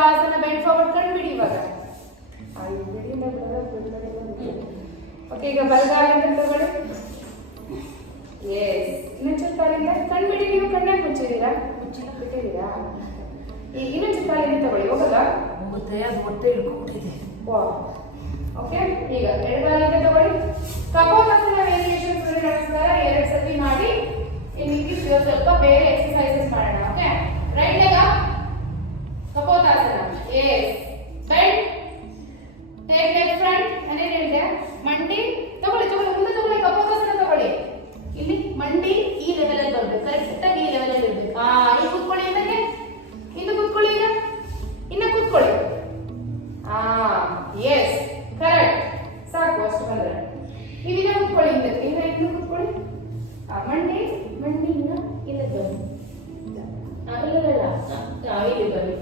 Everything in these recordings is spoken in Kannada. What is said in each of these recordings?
ಹಸ್ತಾಸನ ಬೆಂಡ್ ಫಾರ್ವರ್ಡ್ ಕಣ್ ಬಿಡಿ ಇವಾಗ. ಓಕೆ, ಈಗ ಬಲಗಾಲಿಂದ ತಗೊಳ್ಳಿ. ಎಸ್, ಇನ್ನೊಂಚೂರು ಕಾಲಿಂದ ಕಣ್ ಬಿಡಿ. ನೀವು ಕಣ್ಣಾಗಿ ಮುಚ್ಚಿದ್ದೀರಾ? ಬಿಟ್ಟಿದ್ದೀರಾ? ಈಗ ಇನ್ನೊಂಚೂರು ಕಾಲಿಂದ ತಗೊಳ್ಳಿ. ಹೋಗಲ್ಲ? ಹೊಟ್ಟೆ ಹಿಡ್ಕೊಂಡ್ಬಿಟ್ಟಿದೆ. ಓಕೆ, ಈಗ ಎಡಗಾಲಿಂದ ತಗೊಳ್ಳಿ. ಕಪೋತಾಸನ ವೇರಿಯೇಷನ್ ಸೂರ್ಯ ನಮಸ್ಕಾರ 2 ಸತಿ ಮಾಡಿ. ಇನ್ನಿಗೆ ಸ್ವಲ್ಪ ಬೇರೆ ಎಕ್ಸರ್ಸೈಸಸ್ ಮಾಡೋಣ. Okay, right leg up, kapotasana. Yes, bend, take leg front. ಅನೇನು ಹೇಳಿದೆ? ಮಂಡಿ ತಗೊಳ್ಳಿ, ಮುಂದೆ ತಗೊಳ್ಳಿ. ಕಪೋತಾಸನ ತಗೊಳ್ಳಿ. ಇಲ್ಲಿ ಮಂಡಿ ಈ ಲೆವೆಲ್ ಅಲ್ಲಿ ಬರಬೇಕು, ಕರೆಕ್ಟ್ ಆಗಿ ಈ ಲೆವೆಲ್ ಅಲ್ಲಿ ಇರಬೇಕು. ಈಗ ಕೂತ್ಕೊಳ್ಳಿ. ಅಂದಾಗೆ ಇನ್ನು ಕೂತ್ಕೊಳ್ಳಿ. ಈಗ ಇನ್ನ ಕೂತ್ಕೊಳ್ಳಿ. Yes, correct. ಸಾಕು, ಅಷ್ಟು ಬಂದ್ರೆ ನೀವು ಇನ್ನ ಕೂತ್ಕೊಳ್ಳಿ. ಇನ್ನು ಕೂತ್ಕೊಳ್ಳಿ. ಮಂಡಿ ಇನ್ನ ಇಲ್ಲ ಬನ್ನಿ. ಇಲ್ಲಿ ಬನ್ನಿ.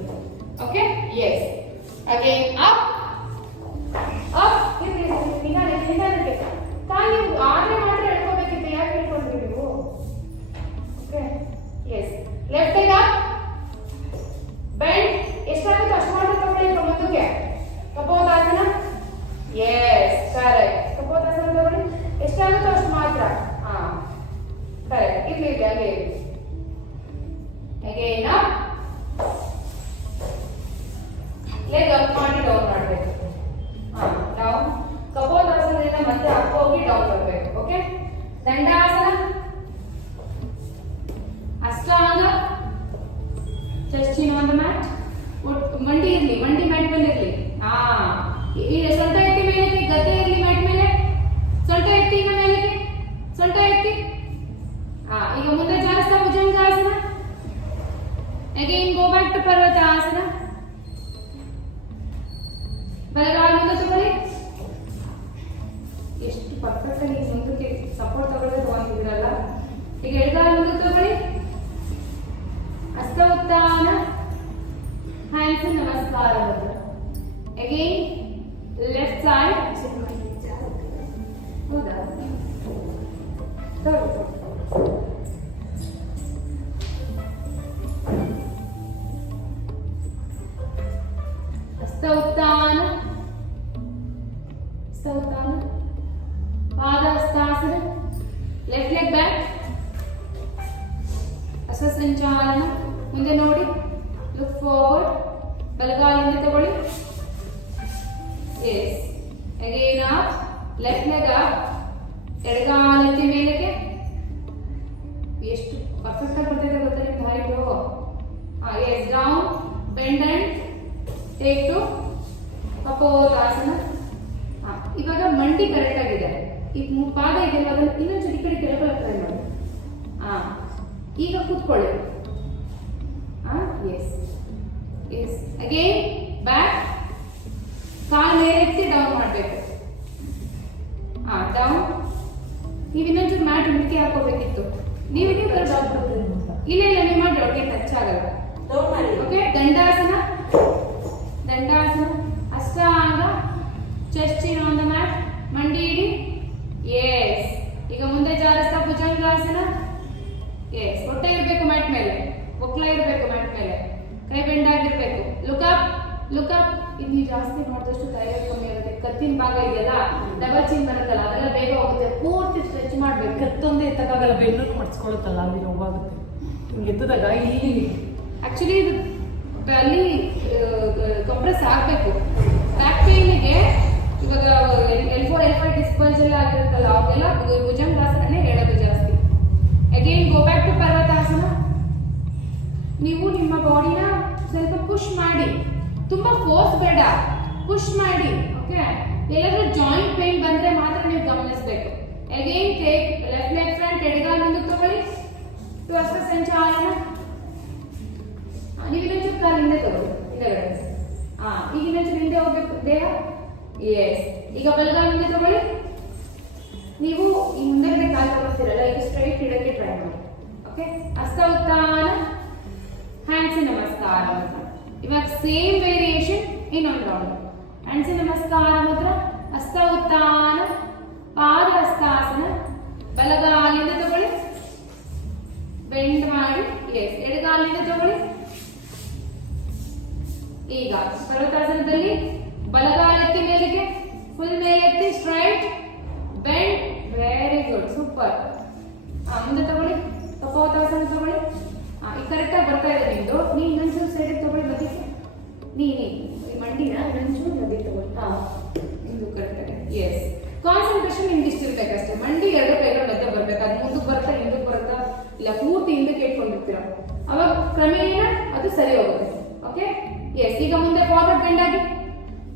Okay, S. ಅಗೇನ್ ಅಪ್ ನಿಧಾನಕ್ಕೆ. ಕಾಲು ಆದ್ರೆ ಮಾತ್ರ ಹೇಳ್ಕೋಬೇಕಿತ್ತು. ಯಾಕೆ ಹೇಳ್ಕೊಂಡ್ರಿ ನೀವು? Okay, yes. Left leg up, bend. ಎಷ್ಟಾಗುತ್ತೆ ಅಷ್ಟು ಮಾತ್ರ ತಗೊಳ್ಳಿ. ಮುಂದಕ್ಕೆ ಕಪೋತಾಸನ. S, correct. ಕಪೋತಾಸನ ತಗೊಳ್ಳಿ. ಎಷ್ಟಾಗುತ್ತೋ ಅಷ್ಟು ಮಾತ್ರ. ಕರೆಕ್ಟ್. ಇಲ್ಲಿ ಹಾಗೆ ಅಗೇನ್ ಅಪ್, ಲೆಗ್ ಅಪ್ ಮಾಡಿ ಡೌನ್ ಮಾಡಬೇಕು. ನಾವು ಕಪೋತಾಸನದಿಂದ ಮತ್ತೆ ಅಪ್ ಹೋಗಿ ಡೌನ್ ಬರಬೇಕು. Okay, dandasana, Ashtanga, chest in on the mat. ಮಂಡಿ ಇರ್ಲಿ, ಮಂಡಿ ಮ್ಯಾಟ್ ಮೇಲೆ ಇರ್ಲಿ. ಈಗ ಸೊಂಟ ಎತ್ತಿ ಮೇಲಕ್ಕೆ, ಗದ್ದೆ ಇರ್ಲಿ ಮ್ಯಾಟ್ ಮೇಲೆ. ಸೊಂಟ ಎತ್ತಿ, ಈಗ ಮೇಲಕ್ಕೆ ಸೊಂಟ ಎತ್ತಿ. ಈಗ ಮುಂದೆ ಜಾಸ್ತ bhujangasana. Again go back to parvatasana. ಬಲಗಾಲ ಮುಂದೆ ತಗೊಳ್ಳಿ. ಎಷ್ಟು ಪರ್ಫೆಕ್ಟ್ ಆಗಿ ಮುಂದಕ್ಕೆ ಸಪೋರ್ಟ್ ತಗೊಳ್ಳೋದೇ ತಗೊಂಡಿದ್ರಲ್ಲ. ಈಗ ಎಡಗಾಲ ಮುಂದೆ ತಗೊಳ್ಳಿ. ಹಸ್ತ ಉತ್ಥಾನ, ಹ್ಯಾಂಡ್ಸ್ ನಮಸ್ಕಾರ ಮುದ್ರ. Again left side. ಹೌದಾ? ಹಸ್ತ ಉತ್ಥಾನ, ಪಾದ ಹಸ್ತಾಸನ. ಲೆಫ್ಟ್ ಲೆಗ್ ಬ್ಯಾಕ್, ಹಸ ಸಂಚಾಲನ. ಮುಂದೆ ನೋಡಿ, ಲುಕ್ ಫಾರ್ವರ್ಡ್. ಬಲಗಾಲಿಂದ ತಗೊಳ್ಳಿ. Yes, again up, left leg up, ಎಡಗಾಲ ಎತ್ತಿ ಮೇಲಕ್ಕೆ. ಎಷ್ಟು ಪರ್ಫೆಕ್ಟ್ ಆಗಿ ಬರ್ತಿದೆ ಗೊತ್ತಾ ನಿಮ್ಮ height? Yes, down, bend and take to kapotasana. ಇವಾಗ ಮಂಡಿ ಕರೆಕ್ಟ್ ಆಗಿದೆ. ಈ ಪಾದ ಇದೆಯಲ್ಲ, ಅದನ್ನು ಇನ್ನೊಂದು ಈ ಕಡೆ ಕೆಳಗೆ ಟ್ರೈ ಮಾಡಿ. ಈಗ ಕೂತ್ಕೊಳ್ಳಿ. Yes, yes. ಅಗೇನ್ ಬ್ಯಾಕ್, ಕಾಲು ಮೇಲೆ ಎತ್ತಿ ಡೌನ್ ಮಾಡಬೇಕು. ಡೌನ್. ನೀವು ಇನ್ನೊಂಚೂರು ಮ್ಯಾಟ್ ಹಿಂದಕ್ಕೆ ಹಾಕೋಬೇಕಿತ್ತು. ನೀವು ಇಲ್ಲ ನೀವು ಮಾಡಿ, ಅವ್ರಿಗೆ ಟಚ್ ಆಗಲ್ಲ. Okay, dandasana, Ashtanga, chest in on the mat, ಮಂಡಿ ಇಡಿ. ಎಸ್, ಈಗ ಮುಂದೆ ಜಾರಸ್ತ ಭುಜಂಗಾಸನ. ಎಸ್, ಹೊಟ್ಟೆ ಇರಬೇಕು ಮ್ಯಾಟ್ ಮೇಲೆ, ಒಕ್ಲ ಇರಬೇಕು ಮ್ಯಾಟ್ ಮೇಲೆ, ಕೈ ಬೆಂಡ್ ಆಗಿರ್ಬೇಕು. Look up. ಇಲ್ಲಿ ಜಾಸ್ತಿ ಮಾಡಿದಷ್ಟು ಥೈರಾಯ್ಡ್ ಕಮ್ಮಿ ಇರುತ್ತೆ. ಕತ್ತಿನ ಭಾಗ ಇದೆಯಲ್ಲ, ಡಬಲ್ ಚಿನ್ ಬರುತ್ತಲ್ಲ, ಅದೆಲ್ಲ ಬೇಗ ಹೋಗುತ್ತೆ. ಪೂರ್ತಿ ಸ್ಟ್ರೆಚ್ ಮಾಡ್ಬೇಕು. ಕತ್ತೊಂದೇ ಎತ್ತಕ್ಕಾಗಲ್ಲ, ಬೆನ್ನು ಮಡ್ಸ್ಕೊಳುತ್ತಲ್ಲ, ಅಲ್ಲಿ ನೋವಾಗುತ್ತೆ. ಹಿಂಗೆ ಎತ್ತದಾಗ ಇಲ್ಲಿ ಆಕ್ಚುಲಿ ಇದು ಅಲ್ಲಿ ಕಂಪ್ರೆಸ್ ಆಗಬೇಕು. ಬ್ಯಾಕ್ ಪೇನ್ಗೆ ಇವಾಗ L4 L5 ಡಿಸ್ಪಲ್ಸ್ ಎಲ್ಲ ಆಗಿರುತ್ತಲ್ಲ, ಅವೆಲ್ಲ ಭುಜಂಗಾಸನೇ ಹೇಳೋದು ಜಾಸ್ತಿ. Again go back to ಪರ್ವತಾಸನ. ನೀವು ನಿಮ್ಮ ಬಾಡಿನ ಸ್ವಲ್ಪ ಪುಷ್ ಮಾಡಿ, ತುಂಬಾ ಫೋರ್ಸ್ ಬೇಡ, ಪುಷ್ ಮಾಡಿ. ಓಕೆ, ಎಲ್ಲಾದ್ರೂ ಜಾಯಿಂಟ್ ಪೇನ್ ಬಂದ್ರೆ ಮಾತ್ರ ನೀವು ಗಮನಿಸಬೇಕು. Again take left leg front, ಎಡಗಾಲ ಮುಂದೆ ತಗೊಳ್ಳಿ. ಹಸ್ತ ಸಂಚಾಲನ. ನೀವು ಇನ್ನೊಂಚೂರು ಕಾಲು ಹಿಂದೆ ತಗೊಳ್ಳಿ, ಹಿಂದೆಗಡೆ. ಈಗ ಇನ್ನೊಂಚೂರು ಹಿಂದೆ ಹೋಗ್ಬೇಕು ದೇಹ. ಎಸ್, ಈಗ ಬಲಗಾಲ ಮುಂದೆ ತಗೊಳ್ಳಿ. ನೀವು ಈ ಮುಂದೆಗಡೆ ಕಾಲು ತಗೊಳ್ತೀರಲ್ಲ, ಈಗ ಸ್ಟ್ರೈಟ್ ಇಡಕ್ಕೆ ಟ್ರೈ ಮಾಡಿ. ಓಕೆ, ಹಸ್ತ ಉತ್ಥಾನ, ಹ್ಯಾಂಡ್ಸ್ ನಮಸ್ಕಾರ ಮುದ್ರ. ಇವಾಗ ಸೇಮ್ ವೇರಿಯೇಷನ್ ಇನ್ನೊಂದು ರೌಂಡ್. ಹ್ಯಾಂಡ್ಸ್ ನಮಸ್ಕಾರ ಮುದ್ರ, ಹಸ್ತ ಉತ್ಥಾನ, ಪಾದ ಹಸ್ತಾಸನ. ಬಲಗಾಲಿಂದ ತಗೊಳ್ಳಿ, ಬೆಂಡ್ ಮಾಡಿ. ಎಸ್, ಎಡಗಾಲಿಂದ ತಗೊಳ್ಳಿ. ಈಗ ಪರ್ವತಾಸನದಲ್ಲಿ ಬಲಗಾಲ ಎತ್ತಿ ಮೇಲೆಗೆ, ಫುಲ್ ಮೇಲೆ ಎತ್ತಿ, straight, bend, very good, super. ಮುಂದೆ ತಗೊಳ್ಳಿ, ಕಪೋತಾಸನ ತಗೊಳ್ಳಿ. ಈಗ ಕರೆಕ್ಟ್ ಆಗಿ ಬರ್ತಾ ಇದೆ ನಿಮ್ದು. ನೀವು ಇನ್ನೊಂಚೂರು ಸೈಡ್ ತಗೊಳ್ಳಿ, ಬದಿಗೆ ನೀ ಮಂಡಿನ ಇನ್ನೊಂಚೂರು ಬದಿ ತಗೊಳ್ಳಿ. ನಿಮ್ದು ಕರೆಕ್ಟ್ ಆಗಿದೆ. ಎಸ್, ಕಾನ್ಸಂಟ್ರೇಷನ್ ನಿಮ್ಗೆ ಇಷ್ಟಿರ್ಬೇಕಷ್ಟೇ. ಮಂಡಿ ಎರಡು ಕೈಗಳ ಮಧ್ಯೆ ಬರ್ಬೇಕು. ಅದು ಮುಂದಕ್ಕೆ ಬರುತ್ತಾ ಹಿಂದಕ್ಕೆ ಬರುತ್ತಾ ಇಲ್ಲ ಪೂರ್ತಿ ಹಿಂದಕ್ಕೆ ಇಟ್ಕೊಂಡಿರ್ತೀರ, ಅವಾಗ ಕ್ರಮೇಣ ಅದು ಸರಿ ಹೋಗುತ್ತೆ. Okay, yes. ಈಗ ಮುಂದೆ ಫಾರ್ವರ್ಡ್ ಬೆಂಡ್ ಆಗಿ,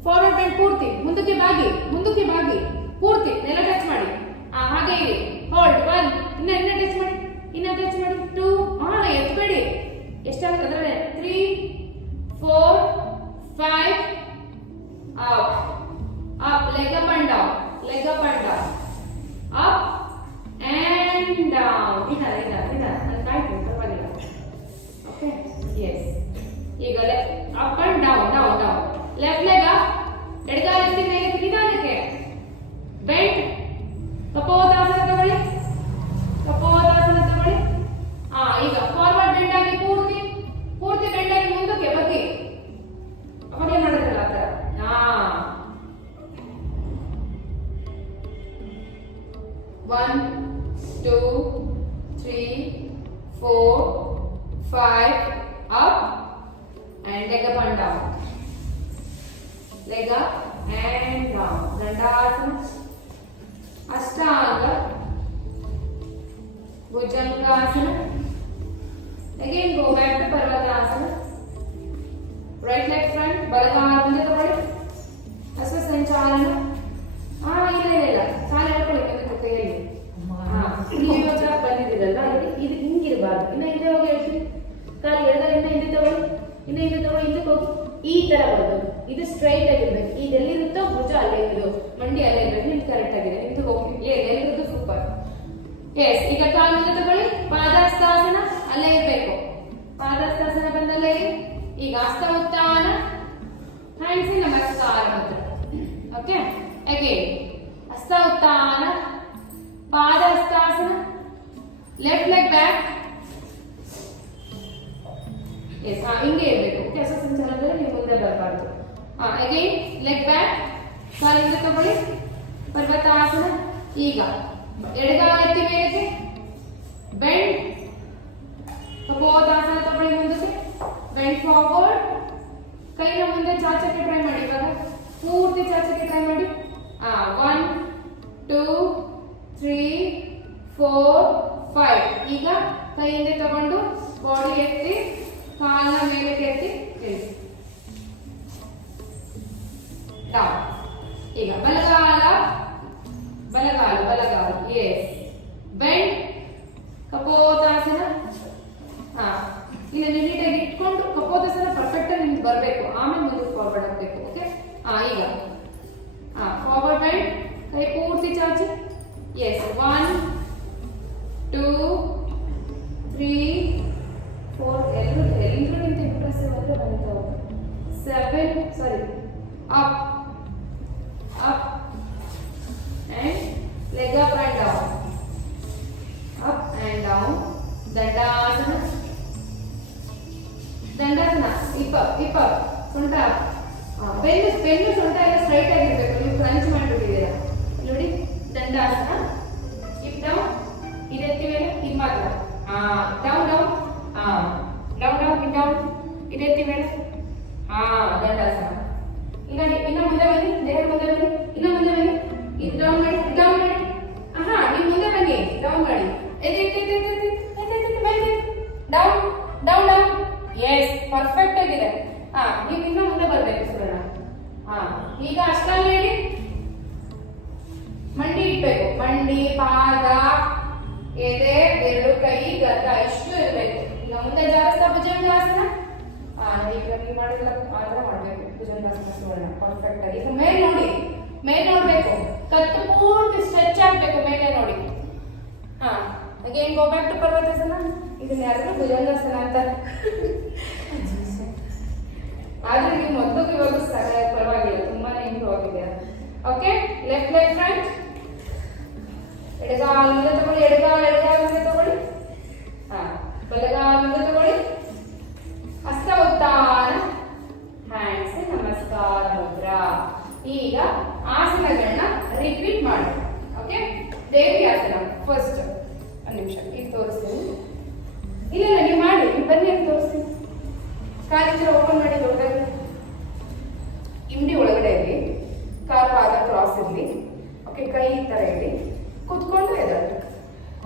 ಫಾರ್ವರ್ಡ್ ಬೆಂಡ್ ಪೂರ್ತಿ ಮುಂದಕ್ಕೆ ಬಾಗಿ, ಮುಂದಕ್ಕೆ ಬಾಗಿ ಪೂರ್ತಿ ನೆಲ ಟಚ್ ಮಾಡಿ. ಹಾಗೆ ಇರಿ, ಹೋಲ್ಡ್, 1, ಇನ್ನ ಟಚ್ ಮಾಡಿ, ಇನ್ನ ಟಚ್ ಮಾಡಿ, 2, ಎತ್ಬೇಡಿ, ಎಷ್ಟಾಗುತ್ತೆ ಅದರಲ್ಲಿ, 3, 4, 5, up up, leg up and down, leg up and down, up and down. ನನ್ಗಾಯ್ತು, ಪರವಾಗಿಲ್ಲ. Okay, yes. ಈಗ up and down, down down, left leg up, ಎಡಗಾಲ ಎತ್ತಿ ಮೇಲೆ ನಿಧಾನಕ್ಕೆ, ಬೆಂಡ್, ಕಪೋತಾಸನ ತಗೊಳ್ಳಿ, ಕಪೋತಾಸನ ತಗೊಳ್ಳಿ. ಈಗ ಫಾರ್ವರ್ಡ್ ಬೆಂಡ್ ಆಗಿ ಪೂರ್ತಿ ಪೂರ್ತಿ ಬೆಂಡ್ ಆಗಿ ಮುಂದಕ್ಕೆ ಬಗ್ಗಿ, ಅವಾಗೇ ಮಾಡಿದ್ರಲ್ಲ ಆ ಥರ. 1, 2, 3, 4, 5, up and leg up and down, leg up and down. Dandasana, Ashtanga, Bhujangasana. Again go back to Parvatasana. Right leg front, balagala ಮುಂದೆ ತಗೊಳ್ಳಿ, ಹಸ್ತ ಸಂಚಾಲನ. ಇಲ್ಲ ಕಾಲು ಎಳ್ಕೊಳ್ಳಿ ಕೈಯಲ್ಲಿ. ನೀವು ಇವಾಗ ಬಂದಿದ್ದೀರಲ್ಲ, ಇದು ಹಿಂಗಿರಬಾರ್ದು. ಇನ್ನ ಹಿಂದೆ ಹೋಗಿ ಹೇಳ್ತೀನಿ, ಕಾಲು ಎಳ್ದ, ಇನ್ನ ಹಿಂದೆ ತಗೊಳ್ಳಿ, ಇನ್ನ ಹಿಂದೆ ತಗೊಳ್ಳಿ, ಹಿಂದಕ್ಕೆ ಹೋಗಿ ಈ ತರ ಬರೋದು. ಇದು ಸ್ಟ್ರೈಟ್ ಆಗಿರ್ಬೇಕು. ಈಗ ಎಲ್ಲಿರುತ್ತೋ ಭುಜ ಅಲ್ಲೇ ಇರೋದು, ಮಂಡಿ ಅಲ್ಲೇ ಇರಬೇಕು. ನಿಮ್ಗೆ ಕರೆಕ್ಟ್ ಆಗಿದೆ, ನಿಮ್ಗೆ ಹೋಗಿ ಎಲ್ಲಿರೋದು ಸೂಪರ್. ಎಸ್. ಈಗ ಕಾಲು ಮುಂದೆ ತಗೊಳ್ಳಿ, ಪಾದಹಸ್ತಾಸನ ಅಲ್ಲೇ ಇರಬೇಕು. ಪಾದಹಸ್ತಾಸನ ಬಂದಲ್ಲೇ ಇರಿ. ಈಗ ಹಸ್ತ ಉತ್ಥಾನ, ಹ್ಯಾಂಡ್ಸ್ ನಮಸ್ಕಾರ ಮುದ್ರೆ. ಓಕೆ, ಅಗೇನ್ ಹಸ್ತ ಉತ್ಥಾನ, ಪಾದಹಸ್ತಾಸನ, ಲೆಫ್ಟ್ ಲೆಗ್ ಬ್ಯಾಕ್. ಎಸ್, ಹಿಂಗೆ ಇರಬೇಕು. ಕೆಲಸ ಸಂಚಾಲನದಲ್ಲಿ ನೀವು ಮುಂದೆ ಬರಬಾರ್ದು. ಅಗೇನ್ ಲೆಗ್ ಬ್ಯಾಕ್, ಕಾಲಿಂದ ತಗೊಳ್ಳಿ, ಪರ್ವತಾಸನ. ಈಗ ಎಡಗಾಲ ಎತ್ತಿ ಮೇಲಕ್ಕೆ, ಬೆಂಡ್, ಕಪೋತಾಸನ ತಗೊಳ್ಳಿ, ಮುಂದಕ್ಕೆ ಬೆಂಡ್ ಫಾರ್ವರ್ಡ್, ಕೈನ ಮುಂದೆ ಚಾಚಕ್ಕೆ ಟ್ರೈ ಮಾಡಿ. ಇವಾಗ ಪೂರ್ತಿ ಚಾಚಕ್ಕೆ ಟ್ರೈ ಮಾಡಿ. 1, 2, 3, 4, 5. ಈಗ ಕೈ ಹಿಂದೆ ತಗೊಂಡು ಬಾಡಿ ಎತ್ತಿ, ಕಾಲನ್ನ ಮೇಲೆ ಎತ್ತಿ ಇಳಿಸಿ, ಡೌನ್. ಈಗ ಬಲಗಾಲ ಬಲಗಾಲ ಬಲಗಾಲ, ಎಸ್, ಬೆಂಡ್, ಕಪೋತಾಸನ. ಈಗ ನೀವು ನೀಟಾಗಿ ಇಟ್ಕೊಂಡು ಕಪೋತಾಸನ ಪರ್ಫೆಕ್ಟ್ ಆಗಿ ನಿಮ್ಗೆ ಬರಬೇಕು, ಆಮೇಲೆ ಮುಂದೆ ಫಾರ್ವರ್ಡ್ ಆಗಬೇಕು. ಓಕೆ, ಈಗ ಫಾರ್ವರ್ಡ್ ಬೆಂಡ್, ಕೈ ಪೂರ್ತಿ ಚಾಚಿ. ಎಸ್, 1, 2, 3, 4, ಎಲ್ಲರೂ ನಿಂತು ಇಂಪ್ರೆಸಿವ್ ಆದರೆ ಬಂತು. 7, ಸಾರಿ, up up and leg up and down, up and down. Dandasana, dandasana, hip up, ಸೊಂಟ, ಬೆನ್ನು ಸೊಂಟ ಎಲ್ಲ ಸ್ಟ್ರೈಟ್ ಆಗಿರ್ಬೇಕು. ನೀವು ಕ್ರಂಚ್ ಮಾಡಿಬಿಟ್ಟಿದ್ದೀರಾ ನೋಡಿ. ದಂಡಾಸನ, ಹಿಪ್ ಡೌನ್, ಇದೆತ್ತಿ ಮೇಲೆ ಹಿಪ್ ಮಾತ್ರ, down down, down down, hip down, ಇದೆತ್ತಿ ಮೇಲೆ, ದಂಡಾಸನ. ಈಗ ಇನ್ನ ಮುಂದೆ ಬನ್ನಿ, ದೇಹ ಮುಂದೆ ಬನ್ನಿ, ಇನ್ನ ಮುಂದೆ ಬನ್ನಿ, ಇದು ಡೌನ್ ಮಾಡಿ, ಡೌನ್ ಮಾಡಿ. ನೀವು ಮುಂದೆ ಬನ್ನಿ, ಡೌನ್ ಮಾಡಿ, down down down. Yes, perfect ಆಗಿದೆ. ನೀವು ಇನ್ನೂ ಮುಂದೆ ಬರಬೇಕು ಸುರಣ. ಈಗ ಅಷ್ಟಾಂಗ ಹೇಳಿ, ಮಂಡಿ ಇಡ್ಬೇಕು, ಮಂಡಿ, ಪಾದ, ಎದೆ, ಎರಡು ಕೈ, ಗದ್ದ ಇಷ್ಟು ಇರಬೇಕು. ಈಗ ಮುಂದೆ ಜಾಸ್ತಿ ಭುಜಂಗಾಸನ. ಈಗ ನೀವು ಮಾಡಿಲ್ಲ ಆ ಥರ ಮಾಡಬೇಕು ಭುಜಂಗಾಸನ ಸುವರ್ಣ ಪರ್ಫೆಕ್ಟ್ ಆಗಿ. ಈಗ ಮೇಲೆ ನೋಡಿ, ಮೇಲೆ ನೋಡ್ಬೇಕು, ಕತ್ತು ಪೂರ್ತಿ ಸ್ಟ್ರೆಚ್ ಆಗ್ಬೇಕು, ಮೇಲೆ ನೋಡಿ. Again go back to ಪರ್ವತಾಸನ. ಇದನ್ನ ಯಾರು ಭುಜಂಗಾಸನ ಅಂತಾರೆ, ಆದ್ರೆ ನೀವು ಮೊದಲು ಇವಾಗ ಪರವಾಗಿಲ್ಲ, ತುಂಬಾನೇ ಇಂಪ್ರೂವ್ ಆಗಿದೆ. ಓಕೆ, ಲೆಫ್ಟ್ ಲೆಗ್ ಫ್ರಂಟ್, ಎಡಗಾಲ ಮುಂದೆ ತಗೊಳ್ಳಿ, ಎಡಗಾಲ ಮುಂದೆ ತಗೊಳ್ಳಿ, ಬಲಗಾಲ ಮುಂದೆ ತಗೊಳ್ಳಿ, ಹಸ್ತ ಉತ್ಥಾನ, ಹ್ಯಾಂಡ್ ಈಗ ಆಸನಗಳನ್ನ ರಿಪೀಟ್ ಮಾಡಿ. ಓಕೆ, ದೇವಿ ಆಸನ ಫಸ್ಟ್. ಒಂದು ನಿಮಿಷ ಈಗ ತೋರಿಸ್ತೀನಿ. ಇಲ್ಲ ನೀವು ಮಾಡಿ, ನೀವು ಬನ್ನಿ ಅಂತ ತೋರಿಸ್ತೀನಿ. ಕಾಲಿಂದ ಓಪನ್ ಮಾಡಿ ದೊಡ್ಡದಾಗಿ. ಇಂಡಿ ಒಳಗಡೆ ಇರಲಿ, ಕಾಲು ಪಾದ ಕ್ರಾಸ್ ಇರಲಿ. ಓಕೆ, ಕೈ ಈ ತರ ಇರಲಿ. ಕುತ್ಕೊಂಡು ಎದಳು.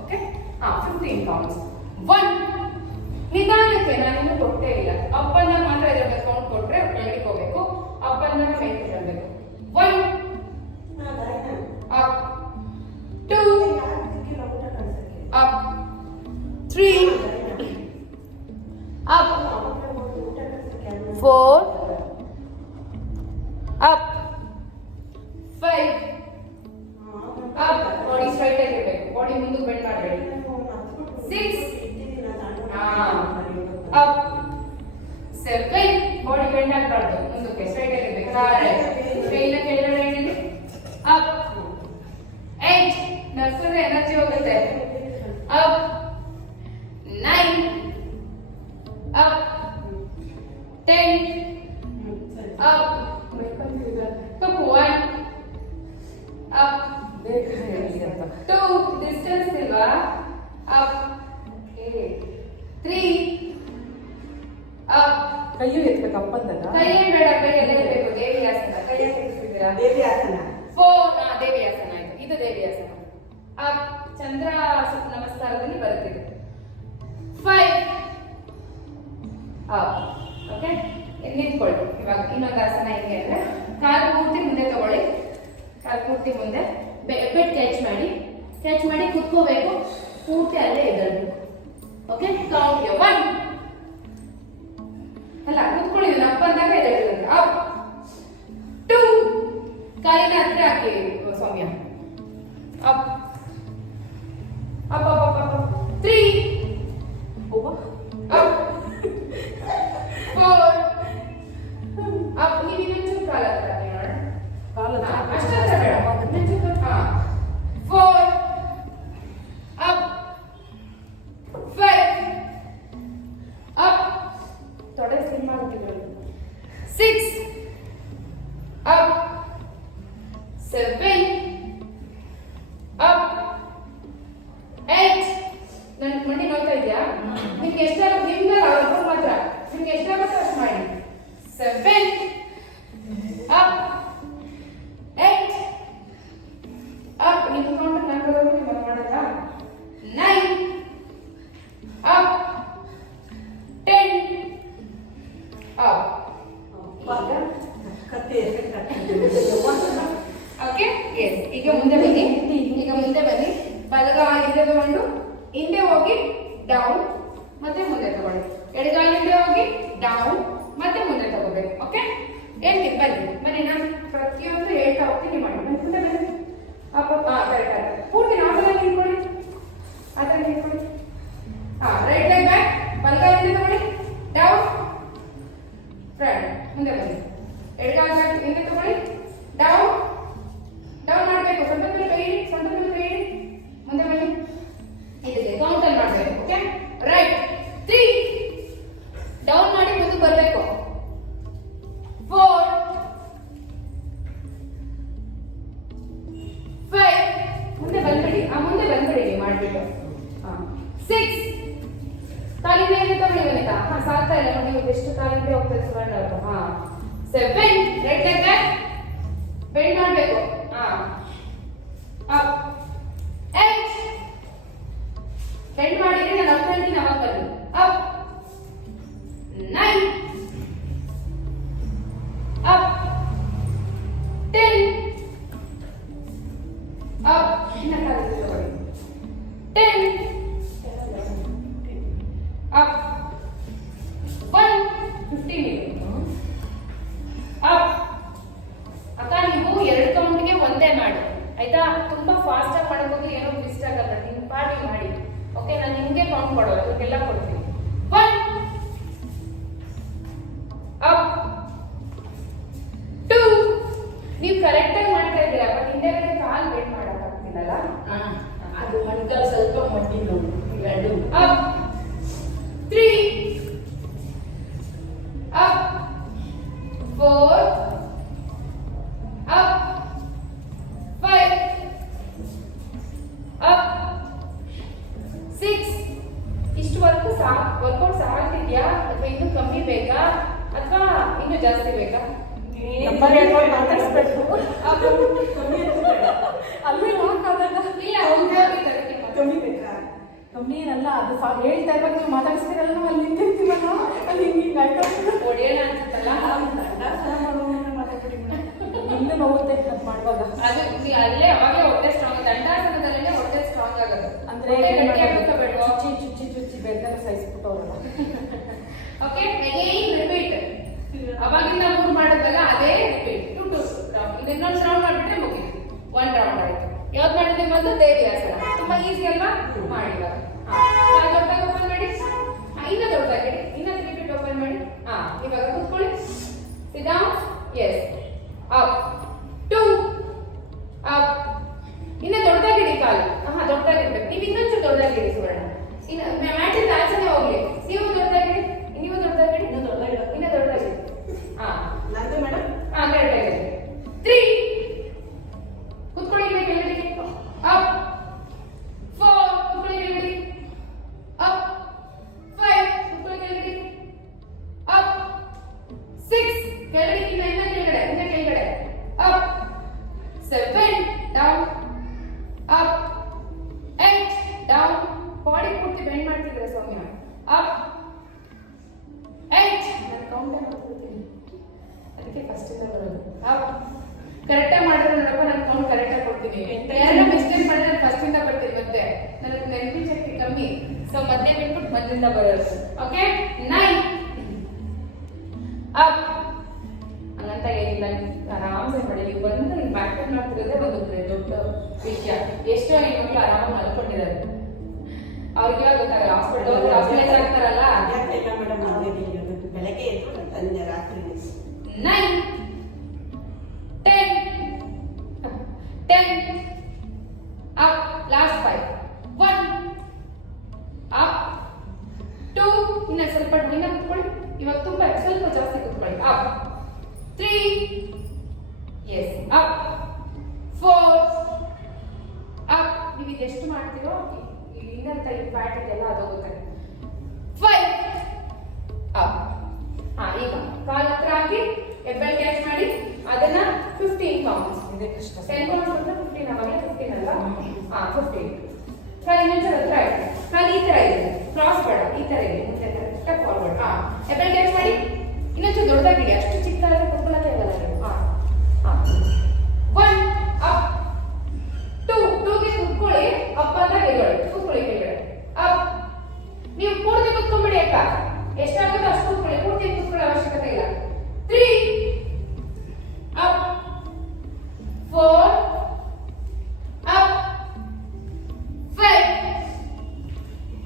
Okay, 15 counts. 1 ನಿಧಾನಕ್ಕೆ, ನಾನಿನ್ನು ಕೊಟ್ಟೇ ಇಲ್ಲ. ಅಪ್ಪನ್ನ ಮಾತ್ರ ಇದರ ಕೌಂಟ್ ಕೊಟ್ರೆ ಕೆಳಗೆ ಹೋಗ್ಬೇಕು. ಅಪ್ಪನ್ನ ಮೇಲೆ ಇರಬೇಕು. 1 up, 2 up, 3 up, 4 up, 5 up. Body straight ಆಗಿರಬೇಕು. ಬಾಡಿ ಮುಂದೆ ಬೆಂಡ್ ಮಾಡಬೇಡಿ. 6 up, 7 ಬಾಡಿ ಬೆಂಡ್ ಆಗಬಾರ್ದು, ಮುಂದಕ್ಕೆ ಸ್ಟ್ರೈಟ್ ಆಗಿರಬೇಕು. ಕೈನ ಕೆಳಗಡೆ ಇಡಿ. up, 8 ನರ್ಸರಿ ಎನರ್ಜಿ ಹೋಗುತ್ತೆ. up, 9 up, 10 up, 1 up, 2 distance ಇಲ್ವಾ? up, 3 up. ಕೈಯು ಎತ್ತಬೇಕು ಅಪ್ಪಂದಲ್ಲ, ಕೈಯೇ ಬೇಡ, ಕೈಯಲ್ಲೇ ಇರಬೇಕು. ದೇವಿ ಆಸನ ಕೈಯ ತೆಗೆಸ್ತಿದ್ದೀರಾ? ದೇವಿ ಆಸನ 4 ದೇವಿ ಆಸನ ಆಯ್ತು. ಇದು ದೇವಿ ಆಸನ. up, ಚಂದ್ರ ನಮಸ್ಕಾರದಲ್ಲಿ ಬರುತ್ತಿದೆ. 5 up. ಓಕೆ, ನಿಂತ್ಕೊಳ್ಳಿ. ಇವಾಗ ಇನ್ನೊಂದು ಆಸನ ಹೆಂಗೆ ಅಂದ್ರೆ, ಕಾಲು ಪೂರ್ತಿ ಮುಂದೆ ತಗೊಳ್ಳಿ. ಕಾಲು ಪೂರ್ತಿ ಮುಂದೆ, ಬೆಡ್ ಕ್ಯಾಚ್ ಮಾಡಿ ಕುತ್ಕೋಬೇಕು. ಪೂರ್ತಿ ಅಲ್ಲೇ ಎದ್ದೇಳಬೇಕು. ಓಕೆ, ಕೌಂಟ್ 1 ಅಲ್ಲ, ಕುತ್ಕೊಳ್ಳಿ. ಅಪ್ಪ ಅಂದಾಗ ಎದ್ದೇಳಬೇಕು. ಅಪ್, 2 ಕಾಲಿನ ಹತ್ರ ಹಾಕಿ Saumya. Up up up up 3 up 4 up. ನೀವು ಇನ್ನೊಂಚೂರು ಕಾಲ ಹತ್ರ ನೋಡೋಣ. ಅಷ್ಟೇ ಬೇಡ, ಇನ್ನೊಂಚೂರು. 4 ಅಪ್ 5 ಅಪ್. ತೊಡೆ ಸ್ಲಿಮ್ ಆಗುತ್ತಿದೆ. 6 ಅಪ್ 7 ಅಪ್ 8. ನನ್ನ ಮಂಡಿ ನೋಡ್ತಾ ಇದೆಯಾ? ನಿಮ್ಗೆ ಎಷ್ಟಾಗುತ್ತೆ ನಿಮ್ಗೆ ಅವ್ರ ಮಾತ್ರ, ನಿಮ್ಗೆ ಎಷ್ಟಾಗುತ್ತೆ ಅಷ್ಟು ಮಾಡಿ. 7 ಅಪ್ 8 ಅಪ್. ನಿಂತ್ಕೊಂಡು ನಾನು ನಿಮಗೆ ಮಾಡಲ್ಲ. 9 ಅಪ್ 10 ಅಪ್. Okay, yes. ಈಗ ಮುಂದೆ ಬನ್ನಿ. ಬಲಗಾಲಿಂದ ತಗೊಂಡು ಹಿಂದೆ ಹೋಗಿ ಡೌನ್, ಮತ್ತೆ ಮುಂದೆ ತಗೊಳ್ಳಿ. ಎಡಗಾಲಿಂದ ಹೋಗಿ ಡೌನ್, ಮತ್ತೆ ಮುಂದೆ ತಗೋಬೇಕು. ಓಕೆ, ಹೇಳ್ತೀನಿ ಬನ್ನಿ. ನಾನು ಪ್ರತಿಯೊಂದು ಹೇಳ್ತಾ ಹೋಗ್ತೀನಿ. ಮಾಡಿ ಮುಂದೆ ಬನ್ನಿ. ಅಪ್ಪ ಕರೆಕ್ಟ್. ಪೂರ್ತಿ ನಾರ್ಮಲ್ ಆಗಿ ನಿಂತ್ಕೊಳ್ಳಿ. ಆ ಥರ ನಿಂತ್ಕೊಳ್ಳಿ. ರೈಟ್ ಲೆಗ್ ಬ್ಯಾಕ್, ಬಲಗಾಲಿಂದ ತಗೊಳ್ಳಿ. ಡೌನ್, ಫ್ರಂಟ್, ಮುಂದೆ ಬನ್ನಿ. ಎಡಗಾಲ ಹಿಂದೆ ತಗೊಳ್ಳಿ. ಡೌನ್ ಮಾಡಬೇಕು. ಸೊಂಟ ಮೇಲೆ ಕೈ ಇಡಿ. ಮುಂದೆ ಬನ್ನಿ. ಇದಕ್ಕೆ ಕೌಂಟರ್ ಮಾಡಬೇಕು. ಓಕೆ, ರೈಟ್ 3 ಡೌನ್ ಮಾಡಿ ಮುಂದೆ ಬರಬೇಕು. 4 5 ಮುಂದೆ ಬಂದ್ಬಿಡಿ. ಮಾಡ್ಬಿಟ್ಟು 6 ಕಾಲಿ ಮೇಲೆ ತಗೊಳ್ಳಿ ವನಿತಾ. ಸಾಲ್ತಾ ಇಲ್ಲ ನೋಡಿ, ಎಷ್ಟು ಕಾಲಿಂದ ಹೋಗ್ತದೆ ಸುವರ್ಣ ಅವರು. 7 ರೈಟ್ ಲೆಗ್ ಬ್ಯಾಕ್ ಬೆಂಡ್ ಮಾಡಬೇಕು. ಅಪ್ 8 ಬೆಂಡ್ ಮಾಡಿದ್ರೆ ನಾನು ಅಪ್ ಹೇಳ್ತೀನಿ, ಅವಾಗ ಬನ್ನಿ. Up 9 up 10 up. ಇನ್ನ ಕಾಲಿಂದ ತಗೊಳ್ಳಿ. 10 ಅಪ್ 1 15 ಅಪ್. ಅಕ್ಕ ನೀವು 2 ಕೌಂಟ್ಗೆ ಒಂದೇ ಮಾಡಿ ಆಯ್ತಾ? ತುಂಬಾ ಫಾಸ್ಟ್ ಆಗಿ ಮಾಡಕ್ ಹೋಗಿ ಏನೋ ಮಿಸ್ ಆಗಲ್ಲ. ನಿಮ್ಮ ಪಾರ್ಟಿ ಮಾಡಿ. ಓಕೆ, ನಾನು ನಿಮ್ಗೆ ಕೌಂಟ್ ಮಾಡೋದು, ಅದಕ್ಕೆಲ್ಲ ಕೊಡ್ತೀನಿ. 1 ಅಪ್ 2. ನೀವು ಕರೆಕ್ಟ್ ಆಗಿ ಮಾಡ್ತಾ ಇದ್ದೀರಾ, ಬಟ್ ಹಿಂದೆ ಕಾಲ್ ಬೆಂಡ್ ಮಾಡಕ್ ಆಗ್ತಿಲ್ಲಲ್ಲ. ಅದು ಮಣ್ಕಾಲ್ ಸ್ವಲ್ಪ ಮಟ್ಟಿಗೆ ಎರಡು. ಅಪ್ 3 ಅಪ್ 4 ಬರೀ ಮಾತಾಡಿಸ್ಬೇಕು. Up. ಅಲ್ಲಿ ಲಾಕ್ ಆದಾಗ ಇಲ್ಲ ಹೋಗ್ಬೇಕು ಅದಕ್ಕೆ ಮತ್ತೆ. ಕಮ್ಮಿ ಬೇಕಾ? ಕಮ್ಮಿ ಏನಲ್ಲ, ಅದು ಹೇಳ್ತಾ ಇರುವಾಗ ನೀವು ಮಾತಾಡಿಸ್ತೀರಲ್ಲ, ನಾವು ಅಲ್ಲಿ ನಿಂತಿರ್ತೀವಲ್ಲ, ಅಲ್ಲಿ ಹಿಂಗೆ ಹೊಡೆಯೋಣ ಅನ್ಸುತ್ತಲ್ಲ. ಇನ್ನು ನೋವುತ್ತೆ ಅದು ಮಾಡುವಾಗ. ಅದು ಅಲ್ಲೇ ಅವಾಗಲೇ ಹೊಟ್ಟೆ ಸ್ಟ್ರಾಂಗ್, ದಂಡಾಸನದಲ್ಲೇ ಹೊಟ್ಟೆ ಸ್ಟ್ರಾಂಗ್ ಆಗೋದು. ಅಂದ್ರೆ ಗಟ್ಟಿ ಆಗುತ್ತಾ ಬೇಡವಾ? ಚುಚ್ಚಿ ಬೆಳ್ದಾಗ ಸಹಿಸ್ಬಿಟ್ಟವ್ರಲ್ಲ. Okay, again repeat. ಅವಾಗಿಂದ ಮೂವ್ ಮಾಡೋದಲ್ಲ, ಅದೇ ರಿಪೀಟ್. 2 ರೌಂಡ್. ಇನ್ನೊಂದು ರೌಂಡ್ ಮಾಡ್ಬಿಟ್ರೆ ಮುಗಿತು. 1 ರೌಂಡ್ ಆಯ್ತು. ಯಾವ್ದು ಮಾಡಿದ್ರೆ ಮೊದಲು ದೇವಿಯಾಸನ. ತುಂಬಾ ಈಸಿ ಅಲ್ವಾ? ಮಾಡಿ ಇವಾಗ. ದೊಡ್ಡದಾಗಿ ಓಪನ್ ಮಾಡಿ. ಇನ್ನೂ ದೊಡ್ಡದಾಗಿ ಇನ್ನೂ ರಿಪೀಟ್ ಓಪನ್ ಮಾಡಿ. ಇವಾಗ ಕೂತ್ಕೊಳ್ಳಿ. Sit down. Yes. Up 2 up. ಇನ್ನ ದೊಡ್ಡದಾಗಿಡಿ ಕಾಲು. ದೊಡ್ಡದಾಗಿರ್ಬೇಕು. ನೀವು ಇನ್ನೊಂಚೂರು ದೊಡ್ಡದಾಗಿಡಿ ಸುವರ್ಣ. ಇನ್ನು ಮ್ಯಾಟಿಂದ ಆಚೆನೆ ಹೋಗ್ಲಿ. ನೀವು ದೊಡ್ಡದಾಗಿಡಿ. ಇನ್ನೂ ದೊಡ್ಡದಾಗಿಡಿ. ಇನ್ನ ದೊಡ್ಡದಾಗಿಡಿ. ನಂದು ಮೇಡಮ್. ಕರೆಕ್ಟಾಗಿದೆ. 3 ಕೂತ್ಕೊಳ್ಳಿ ಇಲ್ಲಿ ಕೆಳಗಡೆ. ಅಪ್ 4 ಕೂತ್ಕೊಳ್ಳಿ ಕೆಳಗಡೆ. ಅಪ್ 5 ಕೂತ್ಕೊಳ್ಳಿ ಕೆಳಗಡೆ. ಅಪ್ 6 ಕೆಳಗಡೆ. ಇನ್ನ ಕೆಳಗಡೆ. Up 7 down. Up 8 down. Body ಪೂರ್ತಿ ಬೆಂಡ್ ಮಾಡ್ತಿದ್ರೆ ಸೌಮ್ಯ. ಅಪ್ 8 ನಾನು ಕೌಂಟ್ ಮಾಡ್ತಿರ್ತೀನಿ, ಅದಕ್ಕೆ ಫಸ್ಟ್ ಇಂದ ಬರೋದು. ಅಪ್ ಕರೆಕ್ಟಾಗಿ ಮಾಡಿದ್ರೆ ನೋಡಪ್ಪ, ನಾನು ಕೌಂಟ್ ಕರೆಕ್ಟಾಗಿ ಕೊಡ್ತೀನಿ. ಯಾರೆಲ್ಲ ಮಿಸ್ಟೇಕ್ ಮಾಡಿದ್ರೆ ಫಸ್ಟ್ ಇಂದ ಬರ್ತೀನಿ. ಮತ್ತೆ ನನಗೆ ನೆನಪಿನ ಶಕ್ತಿ ಕಮ್ಮಿ, ಸೊ ಮತ್ತೆ ಬಿಟ್ಬಿಟ್ಟು ಮೊದಲಿಂದ ಬರೋದು. Okay, 9 up. ಹಂಗಂತ ಏನಿಲ್ಲ, ಆರಾಮ್ಸೆ ಮಾಡಿ. ನೀವು ಬಂದು ಬ್ಯಾಕ್ ಮಾಡ್ತಿರೋದೇ ಒಂದು ದೊಡ್ಡ ವಿಷಯ. ಎಷ್ಟೋ ಹೆಣ್ಮಕ್ಳು ಆರಾಮಾಗಿ ಮಲ್ಕೊಂಡಿದ್ದಾರೆ, ಅವ್ರಿಗೆ ಗೊತ್ತಾಗಲ್ಲ. ಹಾಸ್ಪಿಟಲೈಸ್ ಆಗ್ತಾರಲ್ಲ. ಇಲ್ಲ ಮೇಡಮ್, ಬೆಳಗ್ಗೆ ಎದ್ದು ತಂದೆ ರಾತ್ರಿ 9 10 ಅಪ್. Last 5 1 up 2. ಇನ್ನ ಸ್ವಲ್ಪ ಇನ್ನ ಕುತ್ಕೊಳ್ಳಿ. ಇವಾಗ ತುಂಬಾ ಸ್ವಲ್ಪ ಜಾಸ್ತಿ ಕುತ್ಕೊಳ್ಳಿ. Up 3 yes. Up 4 up. ನೀವು ಇದೆಷ್ಟು ಮಾಡ್ತೀರೋ ಇನ್ನಂತ ಈ ಫ್ಯಾಟ್ ಇದೆಲ್ಲ ಅದು ಹೋಗುತ್ತೆ. 5 ಅಪ್. ಈಗ ಕಾಲ್ ಹತ್ರ ಹಾಕಿ ಎಬ್ಬಲ್ ಕ್ಯಾಚ್ ಮಾಡಿ. ಅದನ್ನ 15 ಕೌಂಟ್ಸ್. ಇದೆ ಕಷ್ಟ. 10 ಕೌಂಟ್ಸ್ ಅಂದ್ರೆ 15 ಅವಾಗಲೇ 15 ಅಲ್ವಾ? 15. ಕಾಲ್ ಇನ್ನೊಂದ್ಸಲ ಹತ್ರ ಆಯ್ತು. ಕಾಲ್ ಈ ತರ ಇದೆ, ಕ್ರಾಸ್ ಬೇಡ, ಈ ತರ ಇದೆ, ಮುಂದೆ ಸ್ಟೆಪ್ ಫಾರ್ವರ್ಡ್. ಎಬ್ಬಲ್ ಕ್ಯಾಚ್ ಮಾಡಿ. ಇನ್ನೊಂಚೂರು ದೊಡ್ಡದಾಗಿಡಿ, ಅಷ್ಟು ಚಿಕ್ಕದಾದ್ರೆ ಕುತ್ಕೊಳ್ಳೋಕೆ ಆಗಲ್ಲ. 1 ಅಪ್ 2 ಗೆ ಕುತ್ಕೊಳ್ಳಿ. ಅಪ್ ಅಂತ ಕೆಳಗಡೆ ಕೂತ್ಕೊಳ್ಳಿ. ಕೆಳಗಡೆ ಅಪ್. ನೀವು ಪೂರ್ತಿ ಕುತ್ಕೊಂಡ್ಬಿಡಿ ಅಕ್ಕ, ಎಷ್ಟಾಗುತ್ತೋ ಅಷ್ಟು ಕೂತ್ಕೊಳ್ಳಿ. ಪೂರ್ತಿ ಕೂತ್ಕೊಳ್ಳೋ ಅವಶ್ಯಕತೆ ಇಲ್ಲ. 3 up 4 up 5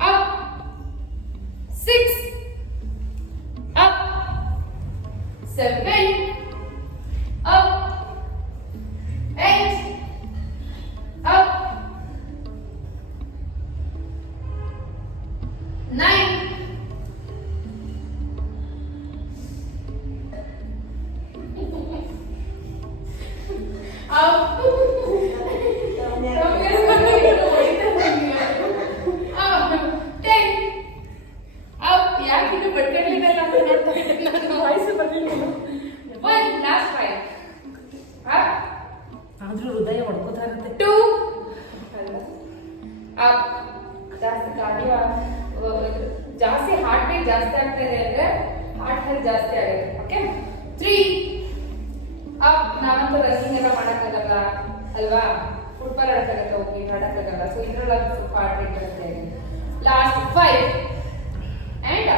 up 6 up 7 up 8 up 9 up 10 up. ಯಾಕೆ ಇದು ಬಡ್ಕಡ್ಲಿಲ್ಲ ಅಂತ ನೋಡ್ತಾ ಇದ್ದೆ ನಾನು. ವಾಯ್ಸ್ ಬರ್ಲಿಲ್ಲ. 1 ಲಾಸ್ಟ್ 5 ಅಪ್. ಆದ್ರೂ ಹೃದಯ ಹೊಡ್ಕೋತಾ ಇರುತ್ತೆ. 2 ಅಪ್. ಜಾಸ್ತಿ ಕಾರ್ಡಿಯೋ, ಜಾಸ್ತಿ ಹಾರ್ಟ್ ಬೀಟ್ ಜಾಸ್ತಿ ಆಗ್ತಾ ಇದೆ ಅಂದ್ರೆ ಹಾರ್ಟ್ ಹೆಲ್ತ್ ಜಾಸ್ತಿ ಆಗುತ್ತೆ. Okay, 3 up. ನಾವಂತೂ ರನ್ನಿಂಗ್ ಎಲ್ಲ ಮಾಡಕ್ಕಾಗಲ್ಲ ಅಲ್ವಾ, ಫುಟ್ಬಾಲ್ ಆಡಕ್ಕಾಗತ್ತೆ, ಹೋಗಿ ಆಡಕ್ಕಾಗಲ್ಲ. ಸೊ ಇದ್ರೊಳಗೆ ಸ್ವಲ್ಪ ಹಾರ್ಟ್ ಬೀಟ್ ಜಾಸ್ತಿ ಆಗಿದೆ. ಲಾಸ್ಟ್ 5 ಅಂಡ್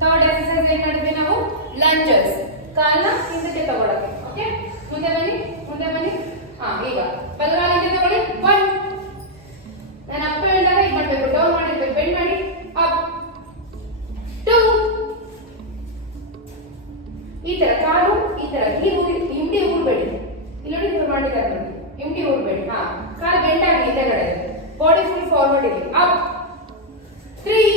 ಥರ್ಡ್ ಎಕ್ಸರ್ಸೈಸ್ ಏನ್ ಮಾಡಿದ್ವಿ ನಾವು? ಲಂಜಸ್. ಕಾಲ್ನ ಹಿಂದಕ್ಕೆ ತಗೊಳಕ್ಕೆ. ಓಕೆ, ಮುಂದೆ ಬನ್ನಿ. ಈಗ ಬಲಗಾಲ ಹಿಂದೆ ತಗೊಳ್ಳಿ. 1 ನಾನು ಅಪ್ ಹೇಳಿದಾಗ ಇದು ಮಾಡಬೇಕು, ಡೌನ್ ಮಾಡಿರ್ಬೇಕು, ಬೆಂಡ್ ಮಾಡಿ. ಅಪ್ 2 ಈ ತರ ಕಾಲು ಈ ತರ. ಹಿಂಡಿ ಊರ್ಬೇಡಿ. ಇಲ್ಲಿ ನೋಡಿ ಇದು ಮಾಡಿದ್ದಾರೆ ನೋಡಿ, ಹಿಂಡಿ ಊರ್ಬೇಡಿ. ಕಾಲು ಬೆಂಡ್ ಆಗಿ ಹಿಂದೆಗಡೆ, ಬಾಡಿ ಫುಲ್ ಫಾರ್ವರ್ಡ್ ಇದೆ. ಅಪ್ 3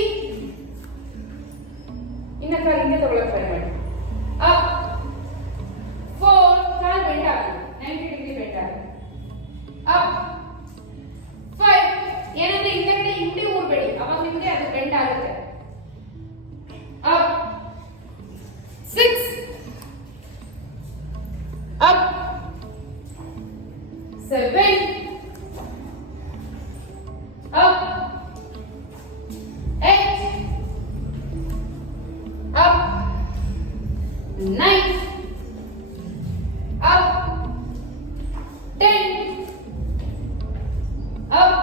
ಇನ್ನ ಕಾಲು ಹಿಂದೆ ತಗೊಳ್ಳೋಕೆ ಟ್ರೈ ಮಾಡಿ. ಅಪ್ 4 ಕಾಲು ಬೆಂಡ್ ಆಗಿ 90 ಡಿಗ್ರಿ ಬೆಂಡ್ ಆಗಿ. ಅಪ್ 5 ಏನಂದ್ರೆ ಹಿಂದೆಗಡೆ ಹಿಂಡಿ ಊರ್ಬೇಡಿ, ಅವಾಗ ನಿಮಗೆ ಅದು ಬೆಂಡ್ ಆಗುತ್ತೆ. Up 6 7 up 8 up 9 up 10 up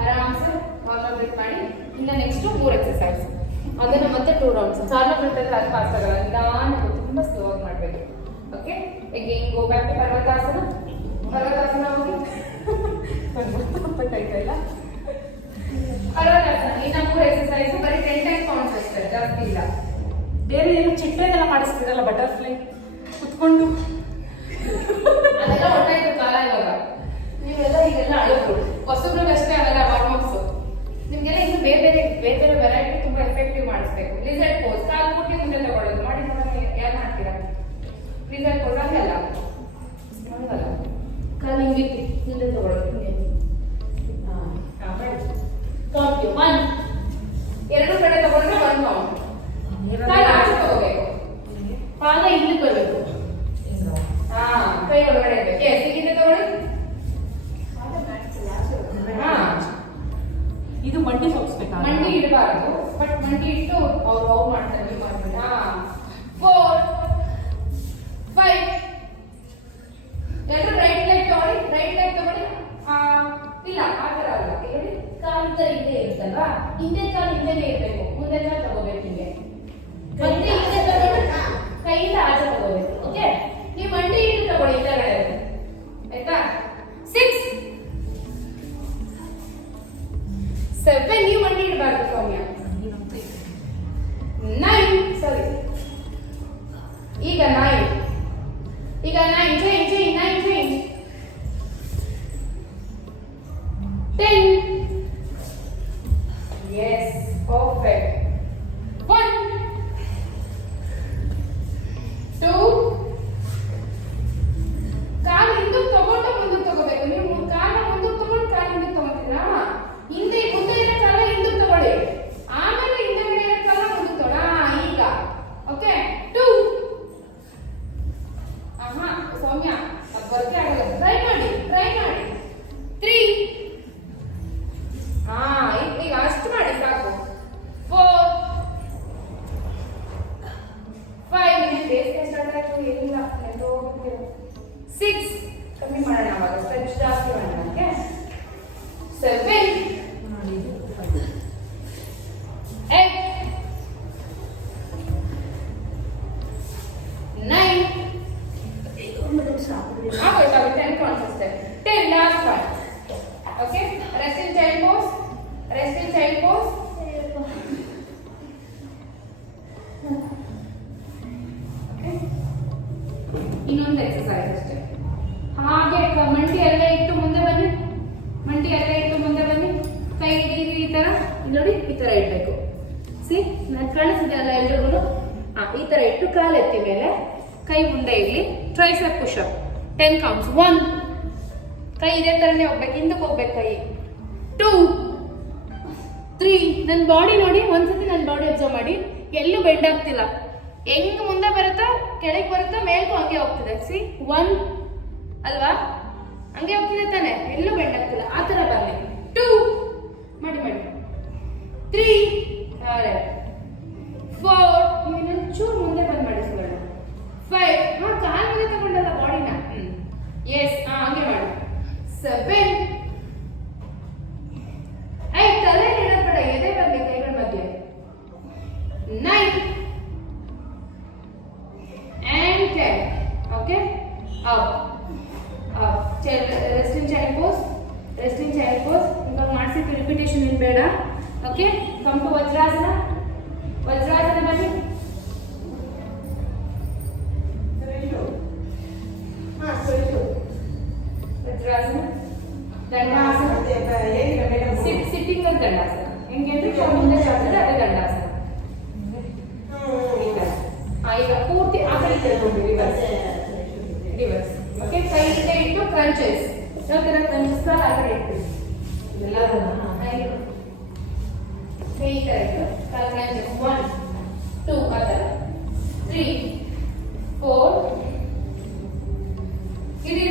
ಆರಾಮ್ ಸರ್ ನಾರ್ಮಲ್ ಬ್ರೀತ್ ಮಾಡಿ. ಇನ್ನು ನೆಕ್ಸ್ಟ್ 3 ಎಕ್ಸರ್ಸೈಸ್, ಅದನ್ನ ಮತ್ತೆ 2 ರೌಂಡ್ಸ್. ನಾರ್ಮಲ್ ಬ್ರೀತ್ ಅಂದ್ರೆ ಅದು ಫಾಸ್ಟ್ ಆಗಲ್ಲ, ನಿಧಾನ ತುಂಬಾ ಸ್ಲೋ ಆಗಿ ಮಾಡಬೇಕು. Okay, again go back to parvatasana. Parvatasana ಹೋಗಿ ಕೈ ಕೈಲ ಪರ್ವತಾಸನ. ಇನ್ನು 3 ಎಕ್ಸರ್ಸೈಸ್, ಬರೀ 10 ಟೈಮ್ಸ್ ಕೌಂಟ್ಸ್ ಅಷ್ಟೇ, ಜಾಸ್ತಿ ಇಲ್ಲ. ಬೇರೆ ಏನು ಚಿಟ್ಟೆನೆಲ್ಲ ಮಾಡಿಸ್ತಿರಲ್ಲ, ಬಟರ್ಫ್ಲೈ ಕುತ್ಕೊಂಡು ಅದೆಲ್ಲ ಹೊರಟಾಯ್ತು ಕಾಲ ಇವಾಗ. ನೀವೆಲ್ಲ ಈಗೆಲ್ಲ ಅಳೋದು ಹೊಸಬ್ರಿಗಷ್ಟೇ ಅವೆಲ್ಲ ವಾರ್ಮಪ್ಸ್. ನಿಮ್ಗೆಲ್ಲ ಇನ್ನು ಬೇರೆ ಬೇರೆ ವೆರೈಟಿ ತುಂಬಾ ಎಫೆಕ್ಟಿವ್ ಮಾಡಿಸ್ಬೇಕು. ಲಿಸರ್ಟ್ ಪೋಸ್, ಕಾಲು ಮುಟ್ಟಿ ಮುಂದೆ ತಗೊಳ್ಳೋದು ಮಾಡಿ ನೋಡೋಣ ಯಾರು ಮಾಡ್ತೀರಾ. ಲಿಸರ್ಟ್ ಪೋಸ್ ಹಂಗಲ್ಲ, ಹಂಗಲ್ಲ, ಕಾಲು ಹಿಂಗೆ ಮುಂದೆ ತಗೊಳ್ಳೋದು, ಹಿಂಗೆ ಕೌಂಟ್ 1 ಎರಡು ಕಡೆ ತಗೊಂಡ್ರೆ 1 ಕೌಂಟ್. ಕಾಲು ಆಚೆ ತಗೋಬೇಕು, ಪಾದ ಇಲ್ಲಿ ಬರಬೇಕು. ಕೈ ಒಳಗಡೆ ಇರ್ಬೇಕು. ಎಸ್, ಇಲ್ಲಿಂದ ತಗೊಳ್ಳಿ. ಇದು ಮಂಡಿ ಸೋಗಿಸ್ಬೇಕಾ? ಮಂಡಿ ಇಡಬಾರದು, ಬಟ್ ಮಂಡಿ ಇಟ್ಟು ಅವ್ರು ಹೋಗಿ ಮಾಡ್ತಾರೆ, ನೀವು ಮಾಡ್ಬೇಡಿ. 4 5 ಎಲ್ಲರೂ ರೈಟ್ ಲೆಗ್ ತಗೊಳ್ಳಿ, ರೈಟ್ ಲೆಗ್ ತಗೊಳ್ಳಿ. ಇಲ್ಲ ಆ ಥರ ಅಲ್ಲ, ಹೇಳಿ ಕಾಲು ತರ ಹಿಂದೆ ಇರುತ್ತಲ್ವಾ, ಹಿಂದೆ ಕಾಲು ಹಿಂದೆನೇ ಇರಬೇಕು, ಮುಂದೆ ಕಾಲು ತಗೋಬೇಕು. ಹಿಂಗೆ ಮತ್ತೆ ಹಿಂದೆ ತಗೊಂಡು ಕೈಯಿಂದ ಆಚೆ ತಗೋಬೇಕು. ಓಕೆ, ನೀವು ಮಂಡಿ ಇಟ್ಟು ತಗೊಳ್ಳಿ ಹಿಂದೆಗಡೆ, ಆಯ್ತಾ? 6 7 ನೀವು ಮಂಡಿ ಇಡಬಾರ್ದು ಸೌಮ್ಯ. 9 ಸರಿ, ಈಗ 9 ಚೇಂಜ್ 9 ಚೇಂಜ್ 10 ಎಸ್ ಪರ್ಫೆಕ್ಟ್. 1 2 ಕಾಲು ಹಿಂದಕ್ಕೆ ತಗೊಂಡು ಮುಂದಕ್ಕೆ ತಗೋಬೇಕು. ನೀವು ಕಾಲ ಮುಂದಕ್ಕೆ ತಗೊಂಡು ಕಾಲು ಹಿಂದಕ್ಕೆ ತಗೋತೀರಾ, ಹಿಂದೆ ಮುಂದೆ ಇರೋ ಕಾಲ ಹಿಂದಕ್ಕೆ ತಗೊಳ್ಳಿ, ಆಮೇಲೆ ಹಿಂದೆಗಡೆ ಇರೋ ಕಾಲ ಮುಂದಕ್ಕೆ ತಗೊಳ್ಳಿ. ಈಗ ಓಕೆ 2 ಸೌಮ್ಯ ಅದು ವರ್ಕೆ ಆಗಲ್ಲ, ಟ್ರೈ ಮಾಡಿ 3 ಈಗ ಅಷ್ಟು ಮಾಡಿ ಸಾಕು. 4 5 ನಿಮಗೆ ಬೇಸಿಗೆ ಸ್ಟಾರ್ಟ್ ಆಯ್ತು, ಏನಿಲ್ಲ 6 ಕಮ್ಮಿ ಮಾಡೋಣ, ಅವಾಗ ಸ್ಟ್ರೆಚ್ ಜಾಸ್ತಿ ಮಾಡೋಣ. ಓಕೆ 7 8 9 ಆಗೋಯ್ತು, 10 ಕೌಂಟ್ಸ್ ಅಷ್ಟೇ. 10 last one. Okay, rest in child pose, rest in child pose. ಇನ್ನೊಂದು ಎಕ್ಸರ್ಸೈಸ್ ಅಷ್ಟೇ. ಹಾಗೆ ಮಂಡಿ ಅಲ್ಲೇ ಇಟ್ಟು ಮುಂದೆ ಬನ್ನಿ, ಮಂಡಿ ಅಲ್ಲೇ ಇಟ್ಟು ಮುಂದೆ ಬನ್ನಿ. ಕೈ ಹಿಡೀರಿ, ಈ ತರ ನೋಡಿ, ಈ ತರ ಇಡಬೇಕು. ಸಿ, ನಾನು ಕಾಣಿಸಿದೆ ಅಲ್ಲ ಎಲ್ರಿಗೂ? ಈ ತರ ಇಟ್ಟು ಕಾಲು ಎತ್ತಿ ಮೇಲೆ, ಕೈ ಮುಂದೆ ಇರಲಿ. Tricep push-up 10 counts. 1 ಕೈ ಇದೇ ತರನೇ ಹೋಗ್ಬೇಕು, ಹಿಂದಕ್ಕೆ ಹೋಗ್ಬೇಕು ಕೈ. 2 3 ನನ್ನ ಬಾಡಿ ನೋಡಿ, ಒಂದ್ಸತಿ ನನ್ನ ಬಾಡಿ ಅಬ್ಸರ್ವ್ ಮಾಡಿ, ಎಲ್ಲೂ ಬೆಂಡ್ ಆಗ್ತಿಲ್ಲ. ಹೆಂಗ್ ಮುಂದೆ ಬರುತ್ತೋ ಕೆಳಗೆ ಬರುತ್ತೋ ಮೇಲ್ಗೂ ಹಂಗೆ ಹೋಗ್ತಿದೆ. ಸಿ 1 ಅಲ್ವಾ, ಹಂಗೆ ಹೋಗ್ತಿದೆ ತಾನೆ, ಎಲ್ಲೂ ಬೆಂಡ್ ಆಗ್ತಿಲ್ಲ. ಆ ತರ ಬರಲಿ. 2 ಮಾಡಿ 3 4 ಇನ್ನೊಂದು ಚೂರು ಮುಂದೆ ಬಂದು ಮಾಡಿಸ್ಕೊಳ್ಳೋಣ. 5 ಕಾಲ್ ಮೇಲೆ ತಗೊಂಡಲ್ಲ ಬಾಡಿನ. ಎಸ್, ಹಂಗೆ ಮಾಡಿ. 7 8 ತಲೆ ಇಡೋದ್ ಬೇಡ, ಎದೆ ಬರಲಿ ಕೈಗಳ ಮಧ್ಯೆ. 9 and 10. Okay, up rest in child pose, rest in child pose. ಇವಾಗ ಮಾಡಿಸಿದ್ದು ರಿಪಿಟೇಷನ್ ಏನು ಬೇಡ. Okay, come to Vajrasana. Vajrasana ಬನ್ನಿ. ವಜ್ರಾಸನ, ದಂಡಾಸನ, ಸಿಟ್ಟಿಂಗ್ ಅಂತ ದಂಡಾಸನ. ಹೆಂಗೆ ಅಂದ್ರೆ ಮುಂದೆ ಚಾಚಿದ್ರೆ ಅದೇ ದಂಡಾಸನ. ಈಗ ಪೂರ್ತಿ ಆ ಕಡೆ ತಿಳ್ಕೊಂಡು ರಿವರ್ಸ್. ಓಕೆ, ಕೈ ಇಟ್ಟು ಕ್ರಂಚಸ್. ಯಾವ ತರ ಕ್ರಂಚಸ್ ಆ ಕಡೆ ಇಟ್ಟು ಕೈ ಈ ತರ ಇಟ್ಟು ಕಾಲು ಕ್ರಂಚಸ್. 1 2 ಆ ತರ 3 4 ಇದು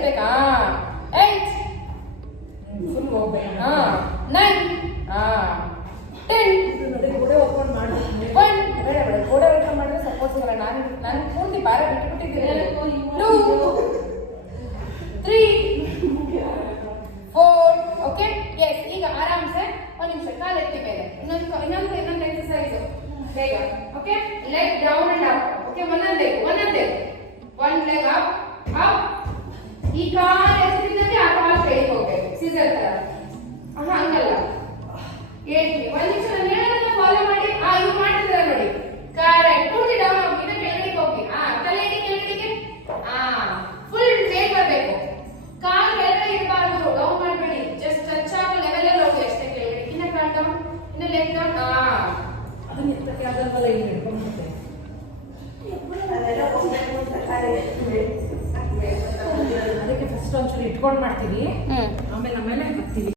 ಎತ್ಬೇಕಾ 8 ಫುಲ್ ಹೋಗ್ಬೇಕು. 9 10 ಗೋಡೆ ಓಪನ್ ಮಾಡಿ 1 ಬೇಡ ಗೋಡೆ ಓಪನ್ ಮಾಡಿದ್ರೆ ಸಪೋಸ್ ಇಲ್ಲ ನಾನು ಪೂರ್ತಿ ಭಾರ ಬಿಟ್ಬಿಟ್ಟಿದ್ದೀನಿ 2 3 4 ಓಕೆ ಎಸ್ ಈಗ ಆರಾಮ್ಸೆ ಒಂದು ನಿಮಿಷ ಕಾಲು ಎತ್ತಿ ಮೇಲೆ ಇನ್ನೊಂದು ಎಕ್ಸರ್ಸೈಸ್ ಬೇಗ okay leg down and up okay ಒಂದೊಂದೇ ಒನ್ ಲೆಗ್ ಅಪ್ ಈ ಕಾಲು ಎತ್ತಿದಂತೆ ಆ ಕಾಲು ಕೈ ಹೋಗ್ಬೇಕು ಸೀಸರ್ ತರ ಹಂಗಲ್ಲ ಹೇಳ್ತೀನಿ ಒಂದು ನಿಮಿಷ ನಾನು ಹೇಳೋದನ್ನ ಫಾಲೋ ಮಾಡಿ ಇವ್ರು ಮಾಡ್ತಿದ್ದಾರೆ ನೋಡಿ ಕರೆಕ್ಟ್ ಪೂರ್ತಿ ಡೌನ್ ಹೋಗಿ ಇದು ಕೆಳಗಡೆ ಹೋಗಿ ತಲೆ ಕೆಳಗಡೆಗೆ ಫುಲ್ ವೇಟ್ ಬರಬೇಕು ಕಾಲು ಕೆಳಗಡೆ ಇರಬಾರ್ದು ಡೌನ್ ಮಾಡಬೇಡಿ ಜಸ್ಟ್ ಟಚ್ ಆಗೋ ಲೆವೆಲ್ ಅಲ್ಲಿ ಹೋಗಿ ಅಷ್ಟೇ ಕೆಳಗಡೆ ಇನ್ನ ಕಾಲ್ ಡೌನ್ ಇನ್ನ ಲೆಗ್ ಡೌನ್ ಅದನ್ನ ಎತ್ತಕ್ಕೆ ಆಗಲ್ವಲ್ಲ ಇಲ್ಲಿ ಹಿಡ್ಕೊಂಡ್ಬಿಟ್ಟೆ. ಅದೆಲ್ಲ ಹೋಗ್ಬೇಕು ಅಂತ ಅದಕ್ಕೆ ಫಸ್ಟ್ ಒಂಚೂರು ಇಟ್ಕೊಂಡು ಮಾಡ್ತೀವಿ, ಆಮೇಲೆ ಹತ್ತೀವಿ.